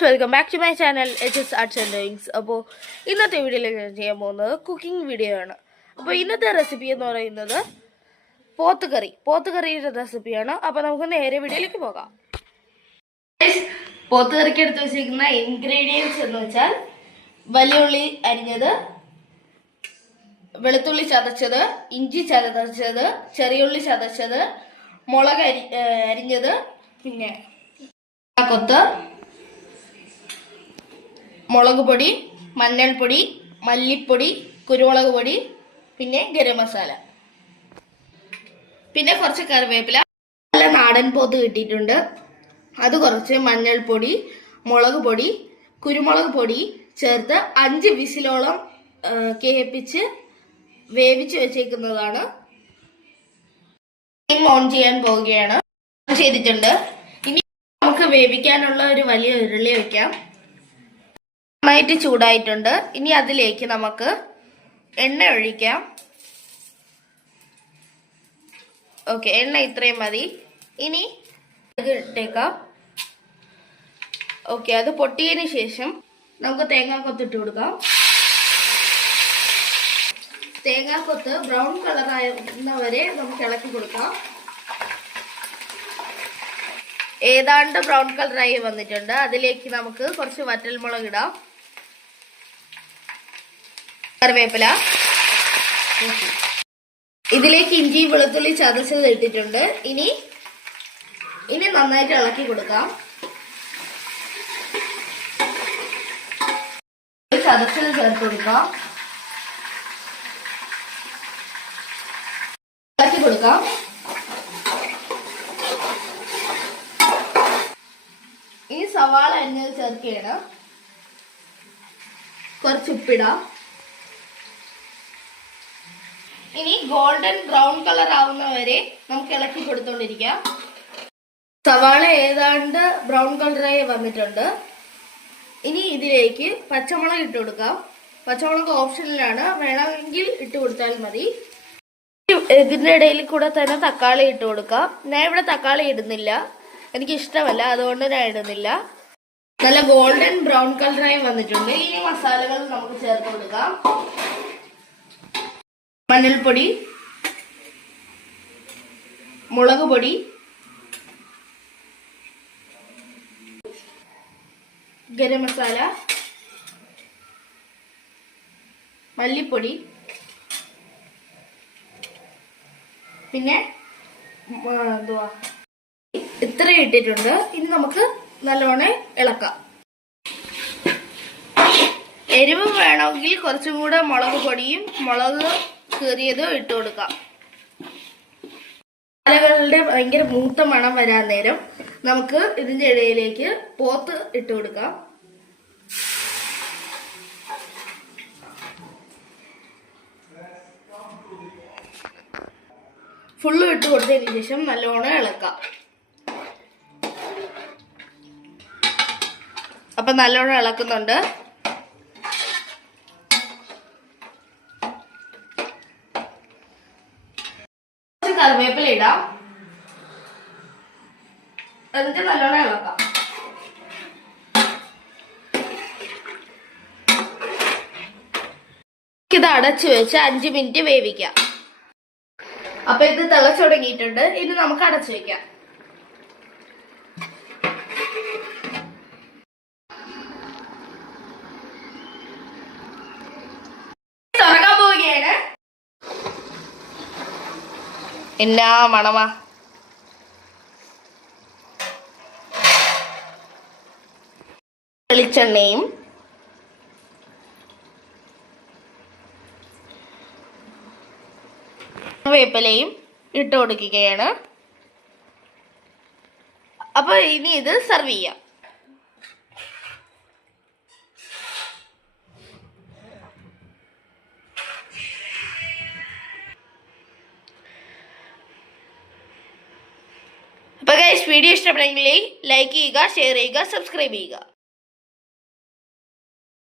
Guys, welcome back to my channel HS Arts and Doings. അപ്പോൾ ഇന്നത്തെ വീഡിയോയിൽ ഞാൻ ചെയ്യാൻ പോകുന്നത് കുക്കിംഗ് വീഡിയോ ആണ്. അപ്പോൾ ഇന്നത്തെ റെസിപ്പി എന്ന് പറയുന്നത് പോത്തുകറിയുടെ റെസിപ്പിയാണ്. അപ്പോൾ നമുക്ക് നേരെ വീഡിയോയിലേക്ക് പോകാം. പോത്തുകറിക്ക് എടുത്ത് വെച്ചിരിക്കുന്ന ഇൻഗ്രീഡിയൻസ് എന്ന് വെച്ചാൽ വലിയുള്ളി അരിഞ്ഞത്, വെളുത്തുള്ളി ചതച്ചത്, ഇഞ്ചി ചതച്ചത്, ചെറിയുള്ളി ചതച്ചത്, മുളക് അരിഞ്ഞത്, പിന്നെ കൊത്ത്, മുളക് പൊടി, മഞ്ഞൾപ്പൊടി, മല്ലിപ്പൊടി, കുരുമുളക് പൊടി, പിന്നെ ഗരം മസാല, പിന്നെ കുറച്ച് കറിവേപ്പില. നല്ല നാടൻ പോത്ത് കിട്ടിയിട്ടുണ്ട്. അത് കുറച്ച് മഞ്ഞൾപ്പൊടി, മുളക് പൊടി, കുരുമുളക് പൊടി ചേർത്ത് 5 വിസിലോളം കേൾപ്പിച്ച് വേവിച്ച് വെച്ചേക്കുന്നതാണ്. ഓൺ ചെയ്യാൻ പോവുകയാണ്. ചെയ്തിട്ടുണ്ട്. ഇനി നമുക്ക് വേവിക്കാനുള്ള ഒരു വലിയ ഉരുളി വെക്കാം. നന്നായിട്ട് ചൂടായിട്ടുണ്ട്. ഇനി അതിലേക്ക് നമുക്ക് എണ്ണ ഒഴിക്കാം. ഓക്കെ, എണ്ണ ഇത്രയും മതി. ഇനി ഇത് ഇട്ടേക്കാം. ഓക്കെ, അത് പൊട്ടിയതിന് ശേഷം നമുക്ക് തേങ്ങാക്കൊത്ത് ഇട്ട് കൊടുക്കാം. തേങ്ങാക്കൊത്ത് ബ്രൗൺ കളർ ആവുന്നവരെ നമുക്ക് ഇളക്കി കൊടുക്കാം. ഏതാണ്ട് ബ്രൗൺ കളറായി വന്നിട്ടുണ്ട്. അതിലേക്ക് നമുക്ക് കുറച്ച് വറ്റൽമുളക് ഇടാം, കറിവേപ്പില. ഇതിലേക്ക് ഇഞ്ചി വെളുത്തുള്ളി ചതച്ചത് ഇട്ടിട്ടുണ്ട്. ഇനി നന്നായിട്ട് ഇളക്കി കൊടുക്കാം. ചതച്ചത് ചേർത്ത് കൊടുക്കാം, ഇളക്കി കൊടുക്കാം. ഈ സവാള അരിഞ്ഞത് ചേർക്കുകയാണ്. കുറച്ച് ഉപ്പിടാം. ഇനി ഗോൾഡൻ ബ്രൗൺ കളർ ആവുന്നവരെ നമുക്ക് ഇളക്കി കൊടുത്തോണ്ടിരിക്കാം. സവാള ഏതാണ്ട് ബ്രൗൺ കളറായി വന്നിട്ടുണ്ട്. ഇനി ഇതിലേക്ക് പച്ചമുളക് ഇട്ട് കൊടുക്കാം. പച്ചമുളക് ഓപ്ഷനിലാണ്, വേണമെങ്കിൽ ഇട്ട് കൊടുത്താൽ മതി. ഇതിന്റെ ഇടയിൽ കൂടെ തന്നെ തക്കാളി ഇട്ട് കൊടുക്കാം. ഞാൻ ഇവിടെ തക്കാളി ഇടുന്നില്ല, എനിക്ക് ഇഷ്ടമല്ല, അതുകൊണ്ട് ഞാൻ ഇടുന്നില്ല. നല്ല ഗോൾഡൻ ബ്രൗൺ കളറായി വന്നിട്ടുണ്ട്. ഇനി മസാലകൾ നമുക്ക് ചേർത്ത് കൊടുക്കാം. മഞ്ഞൾപ്പൊടി, മുളക് പൊടി, ഗരം മസാല, മല്ലിപ്പൊടി, പിന്നെ ഇത്രയും ഇട്ടിട്ടുണ്ട്. ഇനി നമുക്ക് നല്ലോണം ഇളക്കാം. എരിവ് വേണമെങ്കിൽ കുറച്ചും കൂടെ മുളക് പൊടിയും മുളക് കീറിയതും ഇട്ട് കൊടുക്കാം. മസാലകളുടെ ഭയങ്കര മൂത്ത മണം വരാൻ നേരം നമുക്ക് ഇതിന്റെ ഇടയിലേക്ക് പോത്ത് ഇട്ട് കൊടുക്കാം. ഫുള്ള് ഇട്ട് കൊടുത്തതിന് ശേഷം നല്ലോണം ഇളക്കാം. അപ്പൊ നല്ലോണം ഇളക്കുന്നുണ്ട്. കറിവേപ്പില ഇടാം. എന്നിട്ട് നല്ലോണം ഇളക്കാം. ഇത് അടച്ചു വെച്ച് 5 മിനിറ്റ് വേവിക്കാം. അപ്പൊ ഇത് തിളച്ചു തുടങ്ങിയിട്ടുണ്ട്. ഇനി നമുക്ക് അടച്ചു വെക്കാം. തുറക്കാൻ പോവുകയാണ്. എന്നാ മണമാ! വെളിച്ചെണ്ണയും വേപ്പിലയും ഇട്ട് കൊടുക്കുകയാണ്. അപ്പൊ ഇനി ഇത് സെർവ് ചെയ്യാം. അപ്പോൾ ഗൈസ്, വീഡിയോ ഇഷ്ടപ്പെടുമെങ്കിൽ ലൈക്ക് ചെയ്യുക, ഷെയർ ചെയ്യുക, സബ്സ്ക്രൈബ് ചെയ്യുക.